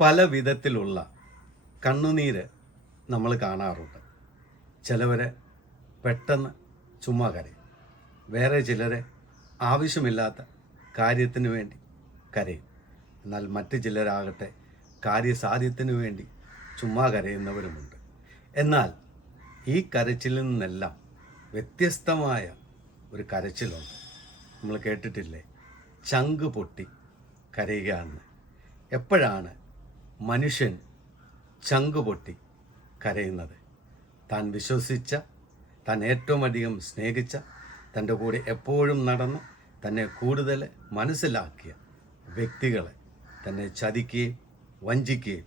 പല വിധത്തിലുള്ള കണ്ണുനീര് നമ്മൾ കാണാറുണ്ട്. ചിലവരെ പെട്ടെന്ന് ചുമ്മാ കരയും. വേറെ ചിലരെ ആവശ്യമില്ലാത്ത കാര്യത്തിന് വേണ്ടി കരയും. എന്നാൽ മറ്റ് ചിലരാകട്ടെ കാര്യസാധ്യത്തിന് വേണ്ടി ചുമ്മാ കരയുന്നവരുമുണ്ട്. എന്നാൽ ഈ കരച്ചിലിൽ നിന്നെല്ലാം വ്യത്യസ്തമായ ഒരു കരച്ചിലുണ്ട്. നമ്മൾ കേട്ടിട്ടില്ലേ? ചങ്ക് പൊട്ടി കരയുകയാണ് എപ്പോഴാണ് മനുഷ്യൻ ചങ്ക് പൊട്ടി കരയുന്നത്. താൻ വിശ്വസിച്ച താൻ ഏറ്റവും അധികം സ്നേഹിച്ച തന്റെ കൂടെ എപ്പോഴും നടന്ന് തന്നെ കൂടുതൽ മനസ്സിലാക്കിയ വ്യക്തികളെ തന്നെ ചതിക്കുകയും വഞ്ചിക്കുകയും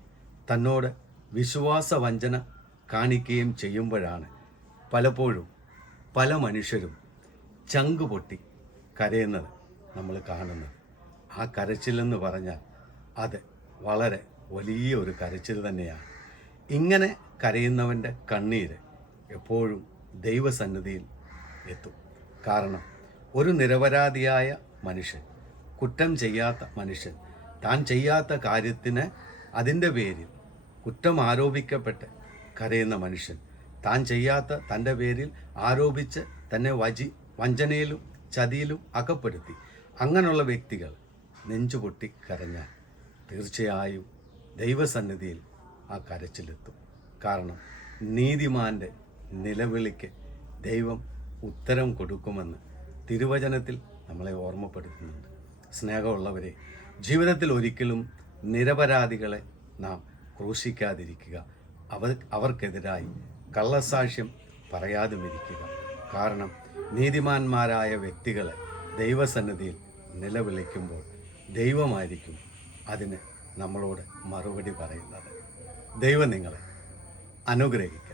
തന്നോട് വിശ്വാസ വഞ്ചന കാണിക്കുകയും ചെയ്യുമ്പോഴാണ് പലപ്പോഴും പല മനുഷ്യരും ചങ്ക് പൊട്ടി കരയുന്നത് നമ്മൾ കാണുന്നത്. ആ കരച്ചിലെന്ന് പറഞ്ഞാൽ അത് വളരെ വലിയ ഒരു കരച്ചിൽ തന്നെയാണ്. ഇങ്ങനെ കരയുന്നവന്റെ കണ്ണീര് എപ്പോഴും ദൈവസന്നിധിയിൽ എത്തും. കാരണം ഒരു നിരപരാധിയായ മനുഷ്യൻ കുറ്റം ചെയ്യാത്ത മനുഷ്യൻ താൻ ചെയ്യാത്ത കാര്യത്തിന് അതിന്റെ പേരിൽ കുറ്റം ആരോപിക്കപ്പെട്ട് കരയുന്ന മനുഷ്യൻ താൻ ചെയ്യാത്ത തന്റെ പേരിൽ ആരോപിച്ച് തന്നെ വജി വഞ്ചനയിലും ചതിയിലും അകപ്പെടുത്തി അങ്ങനെയുള്ള വ്യക്തികൾ നെഞ്ചുപൊട്ടി കരഞ്ഞാൽ തീർച്ചയായും ദൈവസന്നിധിയിൽ ആ കരച്ചിലെത്തും. കാരണം നീതിമാന്റെ നിലവിളിക്ക് ദൈവം ഉത്തരം കൊടുക്കുമെന്ന് തിരുവചനത്തിൽ നമ്മളെ ഓർമ്മപ്പെടുത്തുന്നുണ്ട്. സ്നേഹമുള്ളവരെ ജീവിതത്തിൽ ഒരിക്കലും നിരപരാധികളെ നാം ക്രൂശിക്കാതിരിക്കുക. അവർ അവർക്കെതിരായി കള്ളസാക്ഷ്യം പറയാതുമിരിക്കുക. കാരണം നീതിമാന്മാരായ വ്യക്തികളെ ദൈവസന്നിധിയിൽ നിലവിളിക്കുമ്പോൾ ദൈവമായിരിക്കും അതിന് നമ്മളോട് മറുപടി പറയുന്നത് ദൈവം നിങ്ങളെ അനുഗ്രഹിക്കും.